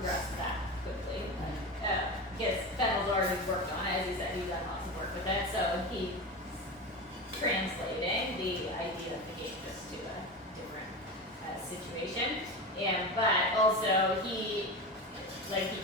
progress that quickly. Because Fennel's already worked on it, as he said, he's done lots of work with it, so he's translating the idea of the game just to a different situation. But also he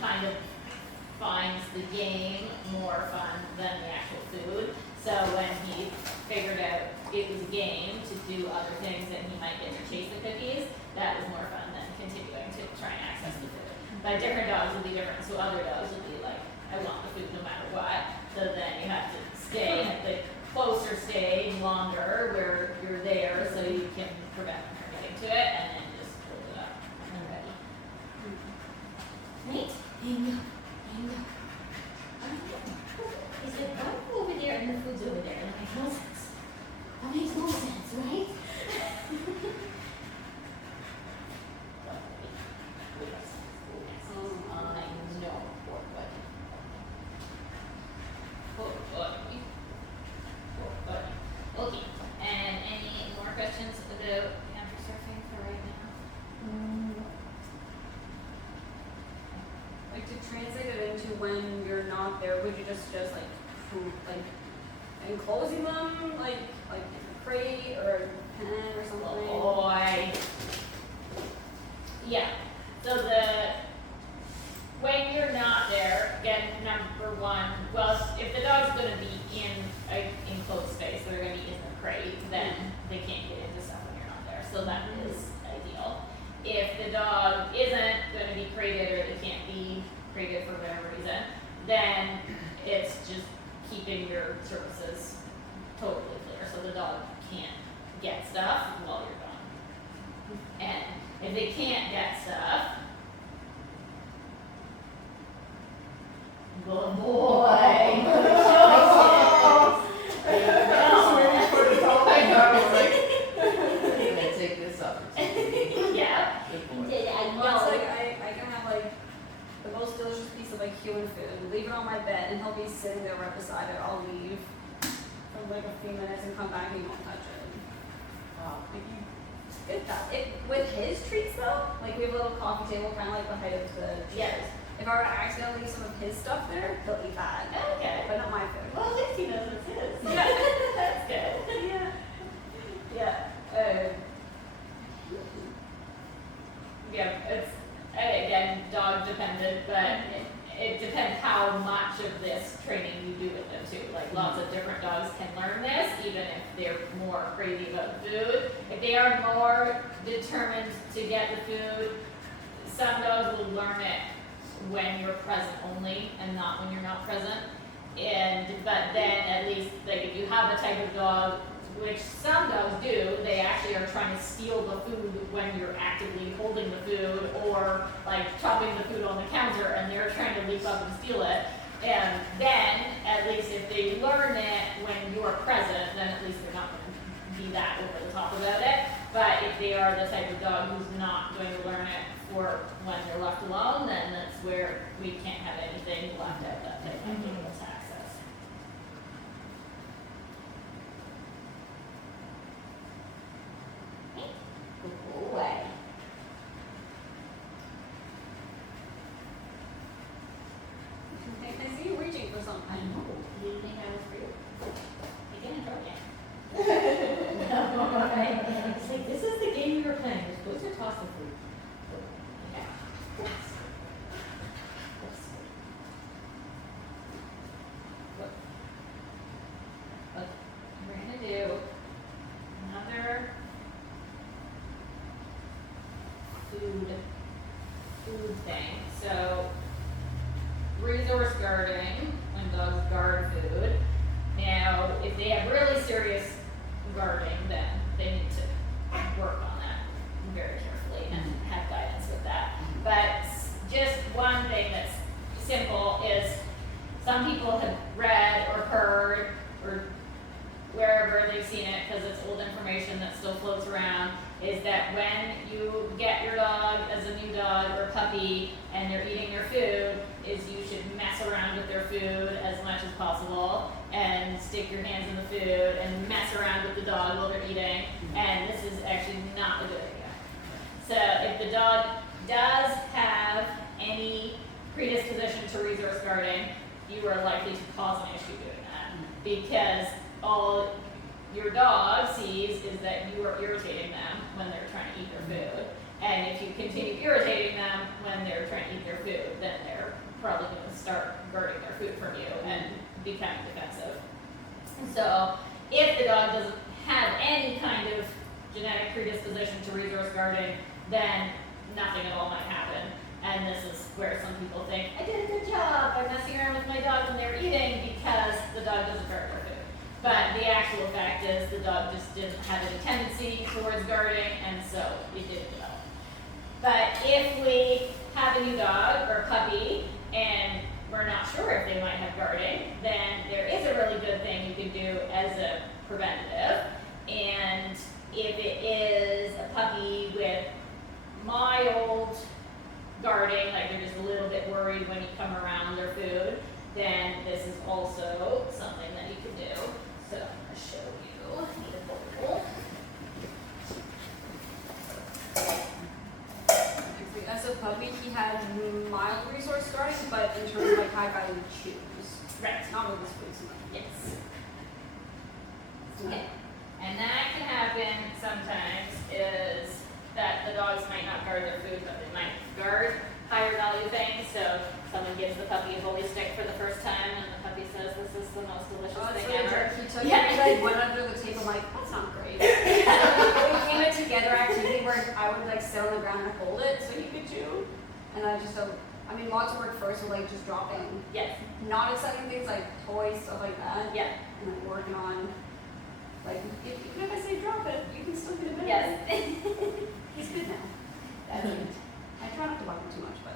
kind of finds the game more fun than the actual food. So when he figured out it was a game to do other things and he might get to chase the cookies, that was more fun than continuing to try and access the food. But different dogs will be different. So other dogs will be like, I want the food no matter what. So then you have to stay at the closer stage longer where you're there so you can prevent them from getting to it, and then just hold it up and ready. Right? Bingo. Bingo. He said, I'm over there and the food's over there. And that makes no sense. That makes no sense, right? Okay, and any more questions about countersurfing for right now? Like to translate it into when you're not there, would you just suggest like enclosing them like in a crate or a pen or something? Oh, yeah. So when you're not there, again, number one, well, if the dog's going to be in an enclosed space, they're going to be in the crate, then they can't get into stuff when you're not there. So that is ideal. If the dog isn't going to be crated or they can't be crated for whatever reason, then it's just keeping your surfaces totally clear so the dog can't get stuff while you're gone. And if they can't get stuff, good boy. Take this opportunity. Yeah. Well, it's like I can have like the most delicious piece of like human food, leave it on my bed, and he'll be sitting there right beside it. I'll leave for like a few minutes and come back and he won't touch it. Like good stuff. With his treats though, like we have a little coffee table kind of like the height of the chairs. If I were to accidentally leave some of his stuff there, he'll eat that. Okay. But not my food. Well, at least he knows it's his. Yeah. That's good. Yeah. Yeah. Yeah, it's again dog dependent, but it depends how much of this training you do with them too. Like lots of different dogs can learn this, even if they're more crazy about the food. If they are more determined to get the food, some dogs will learn it when you're present only and not when you're not present. But then at least like if you have the type of dog, which some dogs do, they actually are trying to steal the food when you're actively holding the food or like chopping the food on the counter and they're trying to leap up and steal it. And then at least if they learn it when you're present, then at least they're not going to be that over the top about it. But if they are the type of dog who's not going to learn it for when they're left alone, then that's where we can't have anything left out that they might be able to access. Go away. I see you reaching for something. I know. You think I was rude? You didn't throw it. No, right? It's like, this is the game we were playing. You're supposed to toss the food. Yeah. Look, we're gonna do another food thing. So resource guarding, when dogs guard food. Now, if they have really serious guarding, then they need to work on that very carefully and have guidance with that. But just one thing that's simple is some people have read or heard or wherever they've seen it, because it's old information that still floats around, is that when you get your dog as a new dog or puppy and they're eating their food, is you should mess around with their food as much as possible and stick your hands in the food and mess around with the dog while they're eating, and this is actually not a good idea. So if the dog does have any resource guarding, you are likely to cause an issue doing that. Because all your dog sees is that you are irritating them when they're trying to eat their food. And if you continue irritating them when they're trying to eat their food, then they're probably going to start guarding their food from you and become defensive. So if the dog doesn't have any kind of genetic predisposition to resource guarding, then nothing at all might happen. And this is where some people think, I did a good job by messing around with my dog when they were eating because the dog doesn't guard their food. But the actual fact is the dog just didn't have any tendency towards guarding, and so it didn't develop. But if we have a new dog or puppy and we're not sure if they might have guarding, then there is a really good thing you can do as a preventative. And if it is a puppy with mild guarding, like they're just a little bit worried when you come around their food, then this is also something that you can do. So I'm going to show you. I need a bowl. As a puppy, he had mild resource guarding, but in terms of like high value chews. Right. Not with his food so much. Yes. Okay. And that can happen sometimes is that the dogs might not guard their food, but they might guard higher value things. So someone gives the puppy a bully stick for the first time, and the puppy says, "This is the most delicious thing ever." He took it and like went under the table. I'm like, that's not great. It became a together activity where I would like sit on the ground and hold it so he could chew. And I just don't. I mean, lots of work first with like just dropping. Yes. Not exciting things like toys, stuff like that. Yeah. And like working on. Like, even if I say drop it, you can still get a bit. Yes. He's good now. That's it. I try not to bug him too much, but.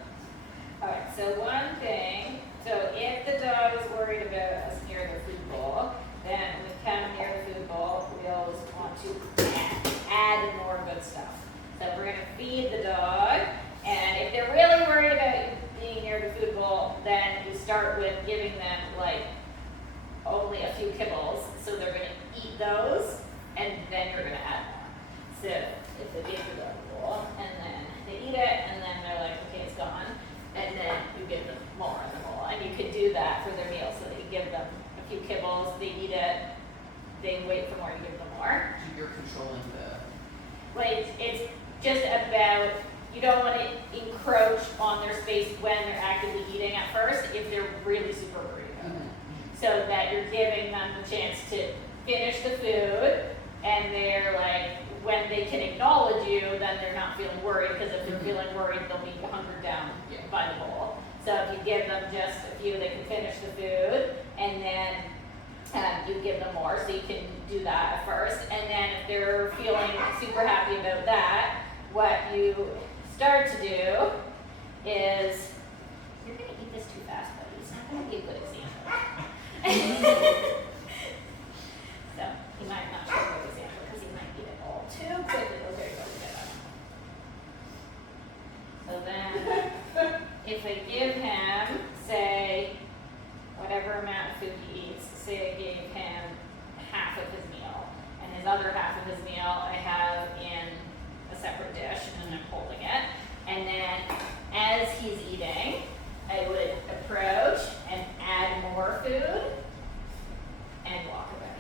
Alright, so one thing, so if the dog is worried about us near the food bowl, then when we come near the food bowl, we always want to add more good stuff. So we're going to feed the dog, and if they're really worried about being near the food bowl, then you start with giving them like only a few kibbles, so they're going to eat those, and then you're going to add more. So if they get the dog bowl, and then they eat it, and then they're like, okay, it's gone. And then you give them more in the bowl. And you could do that for their meal. So that you give them a few kibbles, they eat it, they wait for more, you give them more. So you're controlling the. Like, it's just about, you don't want to encroach on their space when they're actively eating at first if they're really super worried about it. So that you're giving them the chance to finish the food, and they're like, when they can acknowledge you, then they're not feeling worried, because if they're feeling worried, they'll be hunkered down by the bowl. So if you give them just a few, they can finish the food, and then you give them more, so you can do that at first. And then if they're feeling super happy about that, what you start to do is, you're going to eat this too fast, buddy. It's not going to be a good example. So he might not show a good example, because he might eat it all too quickly. Oh, there you go. So then, if I give him, say, whatever amount of food he eats, say I gave him half of his meal, and his other half of his meal I have in a separate dish, and I'm holding it, and then as he's eating, I would approach and add more food, and walk away.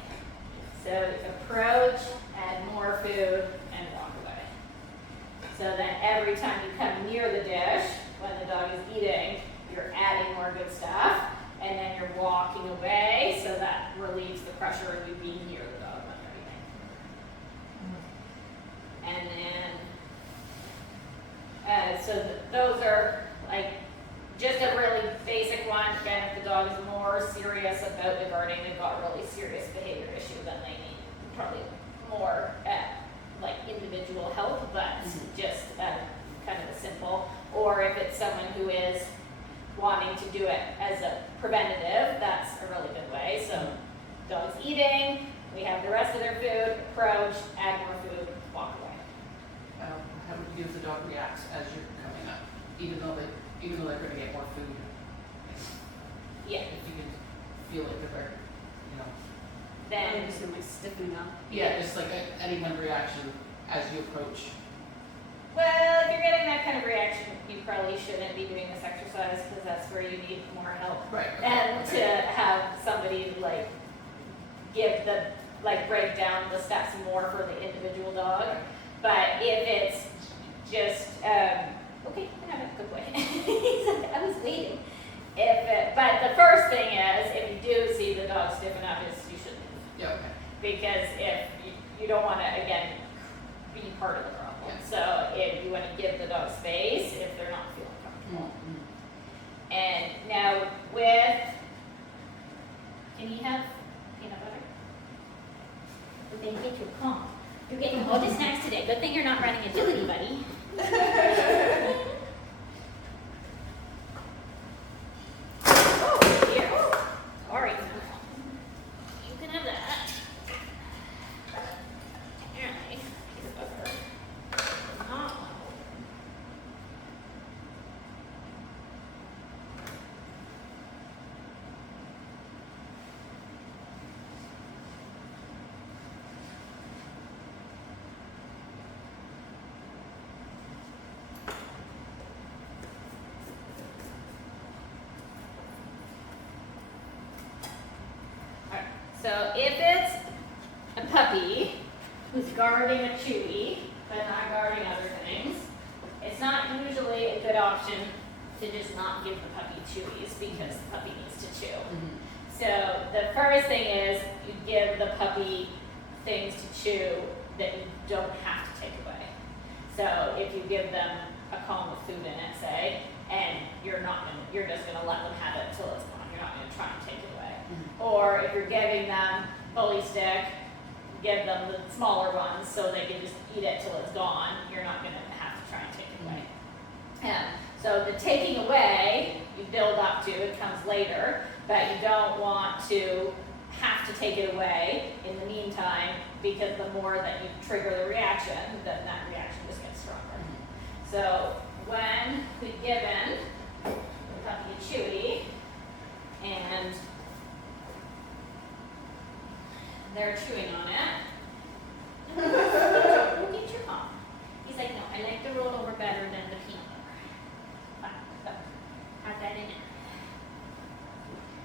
So approach, add more food, and walk away. So then every time you come near the dish, when the dog is eating, you're adding more good stuff, and then you're walking away, so that relieves the pressure of you being near the dog when they're eating. And then, those are like just a really basic one. Again, if the dog is more serious about the guarding, they've got a really serious behavior issue, then they need probably more like individual help, but just kind of a simple. Or if it's someone who is wanting to do it as a preventative, that's a really good way. So dog's eating, we have the rest of their food, approach, add more food, walk away. How would you if the dog reacts as you're coming up, even though they're going to get more food? Yeah. If you can feel it with their, Then I'm just gonna like stiffening up. Yeah, just like any one reaction as you approach. well, if you're getting that kind of reaction, you probably shouldn't be doing this exercise exercise, because that's where you need more help. Right. And okay. to have somebody like give the, like break down the steps more for the individual dog. But if it's just, okay, you can have it, good boy. He's like, I was waiting. But the first thing is, if you do see the dog stiffen up, is you should leave. Yeah, okay. Because if you don't want to, again, be part of the problem. Yeah. So if you want to give the dog space if they're not feeling comfortable. Mm-hmm. And now with, can you have peanut butter? Okay, get your calm. You're getting all the snacks today. Good thing you're not running agility, buddy. Oh, here. Sorry. You can have that. Apparently, peanut butter. Not well. Alright, so if it's a puppy who's guarding a chewy, but not guarding other things, it's not usually a good option to just not give the puppy chewies because the puppy needs to chew. Mm-hmm. So the first thing is you give the puppy things to chew that you don't have to take away. So if you give them a cone with food in it, say, and you're just gonna let them have it till it's gone. You're not gonna try and take it away. Mm-hmm. Or if you're giving them bully stick, give them the smaller ones so they can just eat it till it's gone. You're not gonna have to try and take it away. So the taking away, you build up to, it comes later, but you don't want to have to take it away in the meantime, because the more that you trigger the reaction, then that reaction just gets stronger. So when we've given the puppy a chewy, and they're chewing on it, we'll get your mom. He's like, no, I like the roll over better than the peanut butter. Have that in it.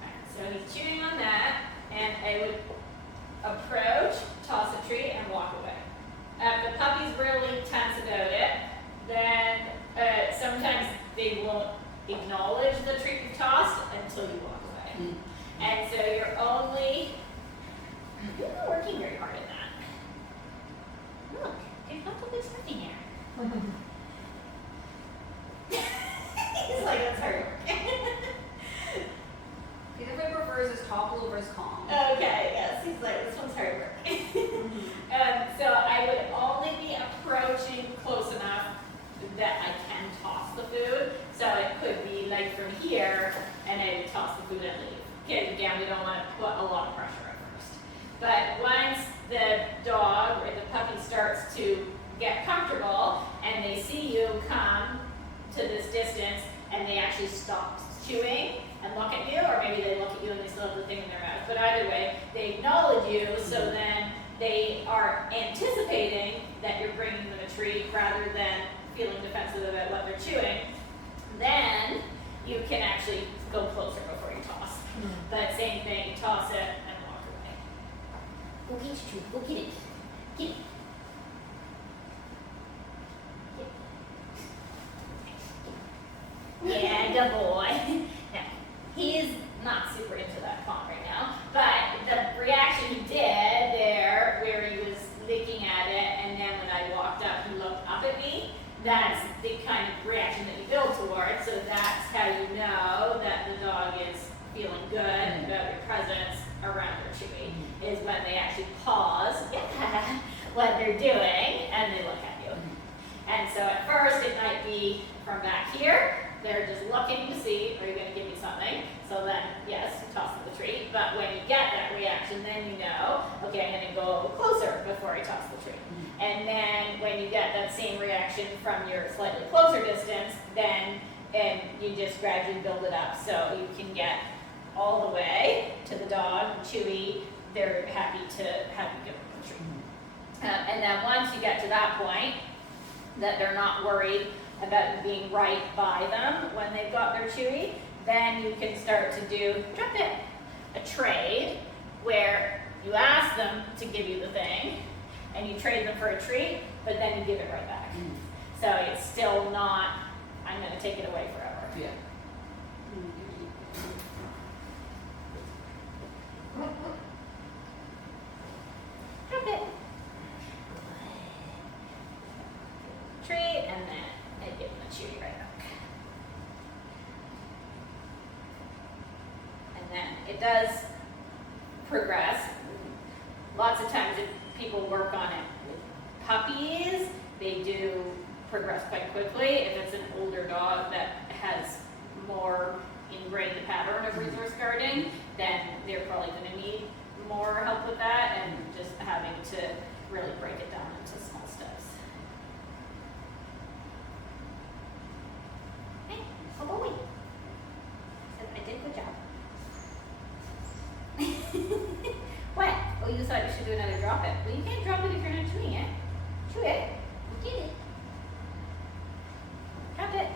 Alright, so he's chewing on that, and I would approach, toss a treat, and walk away. If the puppy's really tense about it, then sometimes they won't acknowledge the treat you tossed until you walk away. Mm-hmm. And so you're not working very hard at that. Look, there's not a loose nothing here. He's like, that's hard work. He definitely prefers his topple over his calm. Okay, yes, he's like, this one's hard work. So I would only be approaching close enough that I can toss the food. So it could be like from here, and I would toss the food and leave. Okay, again, we don't want to put a lot of pressure at first. But once the dog or the puppy starts to get comfortable, and they see you come to this distance, and they actually stop chewing and look at you, or maybe they look at you and they still have the thing in their mouth. But either way, they acknowledge you, so then they are anticipating that you're bringing them a treat rather than feeling defensive about what they're chewing. Then you can actually go closer before you toss. But same thing, you toss it and walk away. Go get your treat, go get it. Get it. Yeah, good boy. Now, he is not super into that fawn right now, but the reaction he did there, where he was licking at it, and then when I walked up, he looked up at me, that's the kind of reaction that you build towards, so that's how you know that the dog is feeling good about your presence around their chewy, is when they actually pause what they're doing, and they look at you. And so at first, it might be from back here, they're just looking to see, are you going to give me something? So then, yes, you toss them the treat. But when you get that reaction, then you know, okay, I'm going to go closer before I toss the treat. And then when you get that same reaction from your slightly closer distance, then you just gradually build it up. So you can get all the way to the dog, chewy, they're happy to have you give them the treat. And then once you get to that point, that they're not worried about you being right by them when they've got their chewy, then you can start to do, drop it, a trade where you ask them to give you the thing and you trade them for a treat, but then you give it right back. So it's still not, I'm gonna take it away forever. Yeah. Drop it. Treat, and then I give them a chewy right back. And then it does progress. Lots of times if people work on it with puppies, they do progress quite quickly. If it's an older dog that has more ingrained pattern of resource guarding, then they're probably going to need more help with that and just having to really break it down into small steps. Hey, oh boy. I did a good job. What? Oh, you thought you should do another drop it. Well, you can't drop it if you're not chewing it. Chew it. You did it. Drop it.